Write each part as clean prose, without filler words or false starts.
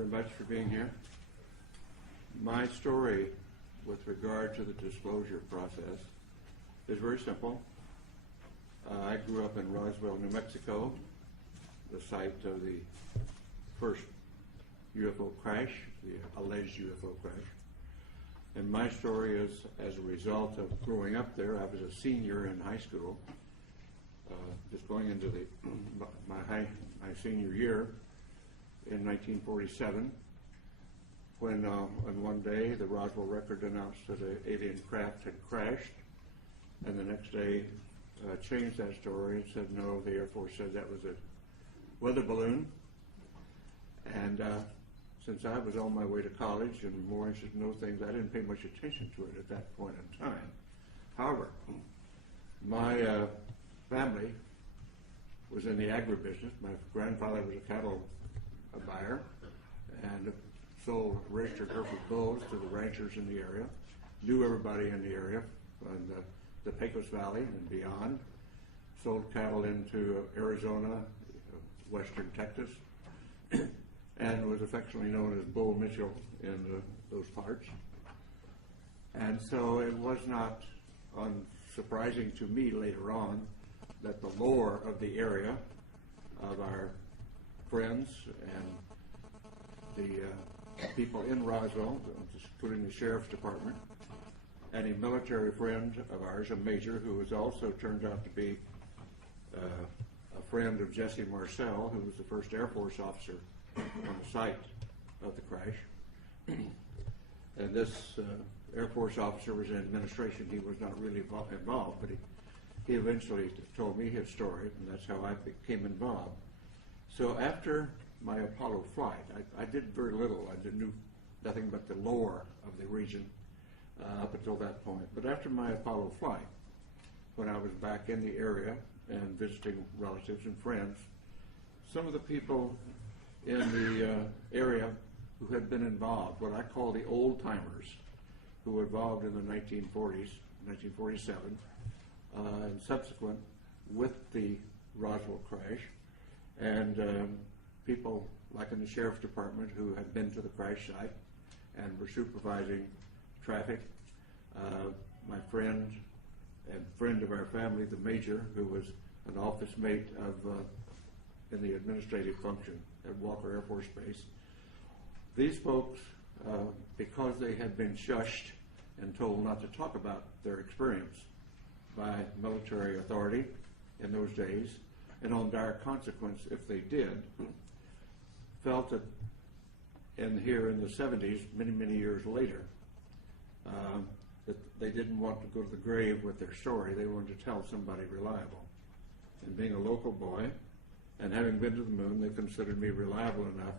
very much for being here. My story with regard to the disclosure process is very simple. I grew up in Roswell, New Mexico, the site of the first UFO crash, the alleged UFO crash. And my story is as a result of growing up there. I was a senior in high school, just going into my senior year in 1947, when on one day the Roswell Record announced that an alien craft had crashed, and the next day changed that story and said no, the Air Force said that was a weather balloon. And since I was on my way to college and more interested to know things, I didn't pay much attention to it at that point in time. However, my family was in the agribusiness. My grandfather was a cattle buyer and sold registered Hereford bulls to the ranchers in the area, knew everybody in the area, and the Pecos Valley and beyond, sold cattle into Arizona, western Texas, and was affectionately known as Bull Mitchell in those parts. And so it was not unsurprising to me later on that the lore of the area, of our friends and the people in Roswell, including the sheriff's department, and a military friend of ours, a major, who was also turned out to be a friend of Jesse Marcel, who was the first Air Force officer on the site of the crash. And this Air Force officer was in administration. He was not really involved, but he eventually told me his story, and that's how I became involved. So after my Apollo flight, I did very little. I knew nothing but the lore of the region up until that point. But after my Apollo flight, when I was back in the area and visiting relatives and friends, some of the people in the area who had been involved, what I call the old-timers, who were involved in the 1940s, 1947, and subsequent with the Roswell crash, and people like in the sheriff's department who had been to the crash site and were supervising traffic. My friend and friend of our family, the major, who was an office mate of in the administrative function at Walker Air Force Base. These folks, because they had been shushed and told not to talk about their experience by military authority in those days, and on dire consequence if they did, felt that here in the 70s, many, many years later, that they didn't want to go to the grave with their story. They wanted to tell somebody reliable. And being a local boy, and having been to the moon, they considered me reliable enough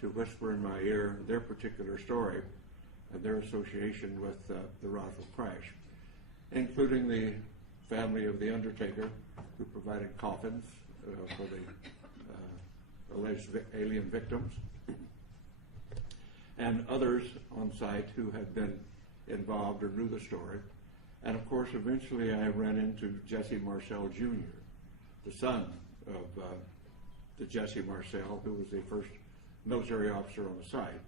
to whisper in my ear their particular story and their association with the Roswell crash, including the family of the undertaker who provided coffins for the alleged alien victims, and others on site who had been involved or knew the story. And of course, eventually I ran into Jesse Marcel Jr., the son of the Jesse Marcel, who was the first military officer on the site,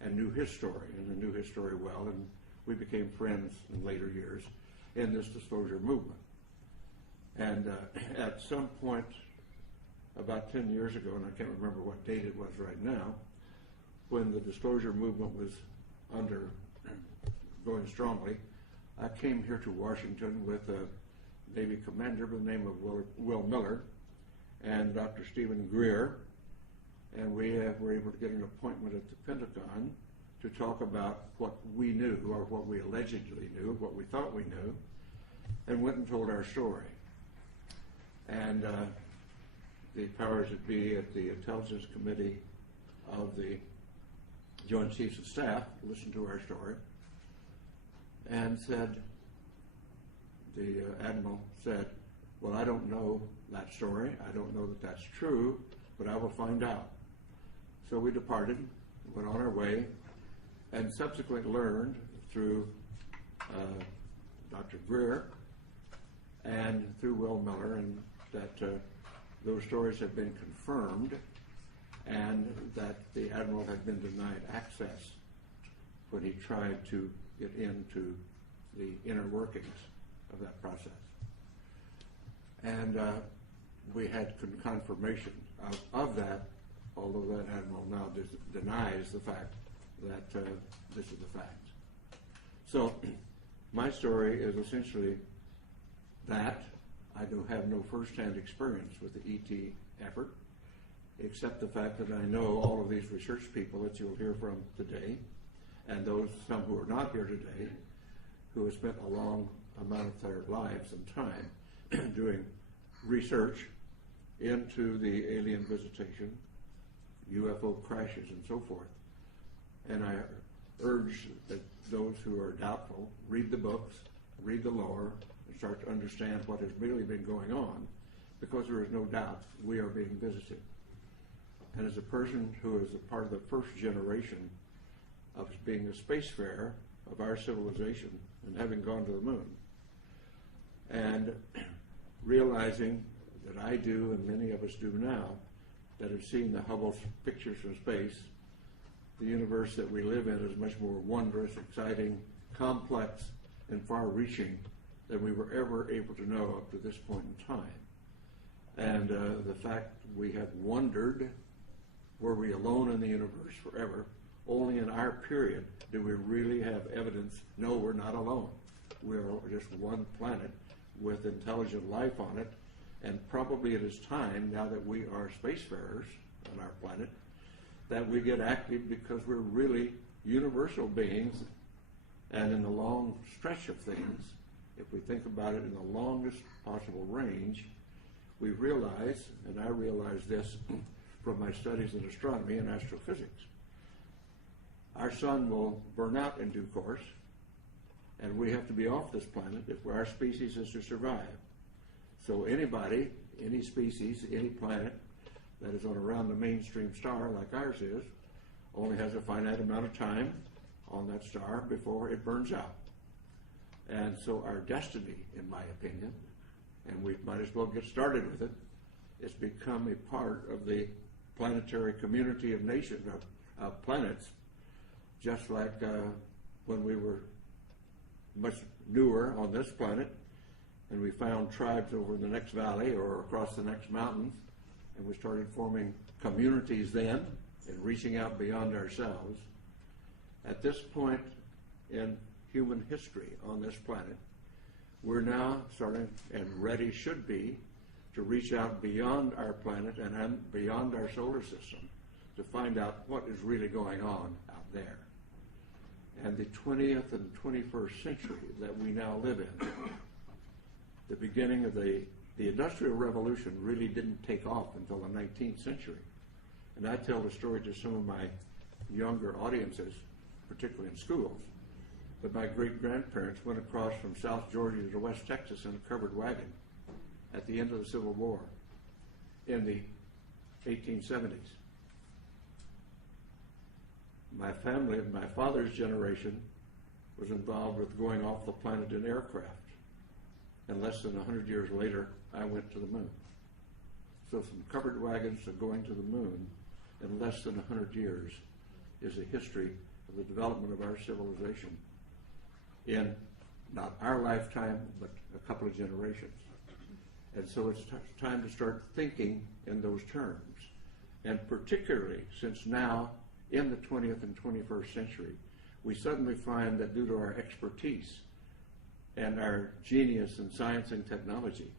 and knew his story, and knew his story well, and we became friends in later years in this disclosure movement. And at some point, about 10 years ago, and I can't remember what date it was right now, when the disclosure movement was going strongly, I came here to Washington with a Navy commander by the name of Will Miller and Dr. Stephen Greer, and we were able to get an appointment at the Pentagon to talk about what we knew, or what we allegedly knew, what we thought we knew, and went and told our story. And the powers that be at the Intelligence Committee of the Joint Chiefs of Staff listened to our story and said, the Admiral said, well, I don't know that story. I don't know that that's true, but I will find out. So we departed, went on our way, and subsequently learned through Dr. Greer and through Will Miller, and that those stories have been confirmed, and that the admiral had been denied access when he tried to get into the inner workings of that process. And we had confirmation of that, although that admiral now denies the fact that this is the fact. So my story is essentially that. I do have no first-hand experience with the ET effort, except the fact that I know all of these research people that you'll hear from today, and those some who are not here today, who have spent a long amount of their lives and time doing research into the alien visitation, UFO crashes, and so forth. And I urge that those who are doubtful read the books, read the lore, and start to understand what has really been going on, because there is no doubt we are being visited. And as a person who is a part of the first generation of being a spacefarer of our civilization and having gone to the moon, and realizing that I do and many of us do now, that have seen the Hubble pictures from space, the universe that we live in is much more wondrous, exciting, complex, and far-reaching than we were ever able to know up to this point in time. And the fact we have wondered, were we alone in the universe forever? Only in our period do we really have evidence, no, we're not alone. We're just one planet with intelligent life on it, and probably it is time, now that we are spacefarers on our planet, that we get active, because we're really universal beings. And in the long stretch of things, if we think about it in the longest possible range, we realize, and I realize this from my studies in astronomy and astrophysics, our sun will burn out in due course, and we have to be off this planet if our species is to survive. So anybody, any species, any planet that is on around the mainstream star like ours is, only has a finite amount of time on that star before it burns out. And so our destiny, in my opinion, and we might as well get started with it, is become a part of the planetary community of nations, of planets, just like when we were much newer on this planet, and we found tribes over in the next valley or across the next mountains, and we started forming communities then and reaching out beyond ourselves. At this point in human history on this planet, we're now starting, and ready should be, to reach out beyond our planet and beyond our solar system to find out what is really going on out there. And the 20th and 21st century that we now live in, the beginning of the Industrial Revolution really didn't take off until the 19th century. And I tell the story to some of my younger audiences, particularly in schools, that my great-grandparents went across from South Georgia to West Texas in a covered wagon at the end of the Civil War in the 1870s. My family, my father's generation, was involved with going off the planet in aircraft. And less than 100 years later, I went to the moon. So from covered wagons to going to the moon in less than 100 years is the history of the development of our civilization in not our lifetime, but a couple of generations. And so it's time to start thinking in those terms. And particularly since now, in the 20th and 21st century, we suddenly find that due to our expertise and our genius in science and technology,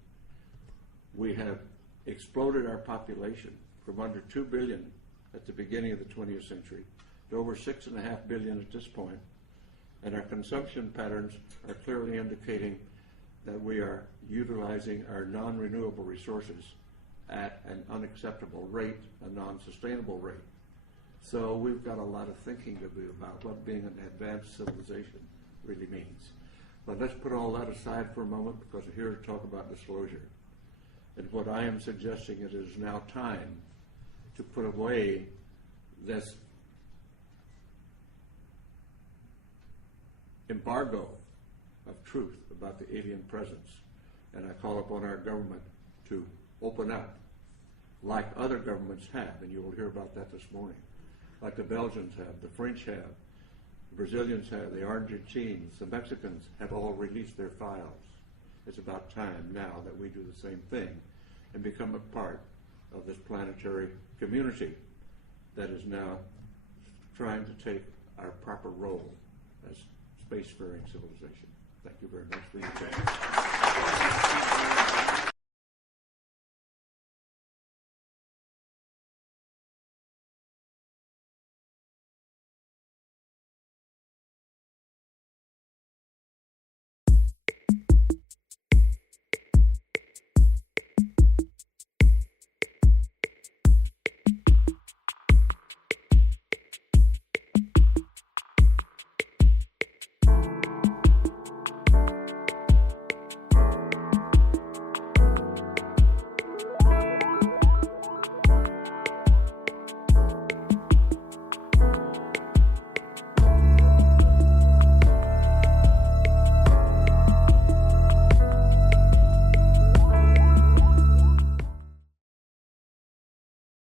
we have exploded our population from under 2 billion at the beginning of the 20th century to over 6.5 billion at this point. And our consumption patterns are clearly indicating that we are utilizing our non-renewable resources at an unacceptable rate, a non-sustainable rate. So we've got a lot of thinking to do about what being an advanced civilization really means. But let's put all that aside for a moment, because we're here to talk about disclosure. And what I am suggesting is it is now time to put away this embargo of truth about the alien presence. And I call upon our government to open up like other governments have, and you will hear about that this morning, like the Belgians have, the French have, the Brazilians have, the Argentines, the Mexicans have all released their files. It's about time now that we do the same thing and become a part of this planetary community that is now trying to take our proper role as spacefaring civilization. Thank you very much for your time.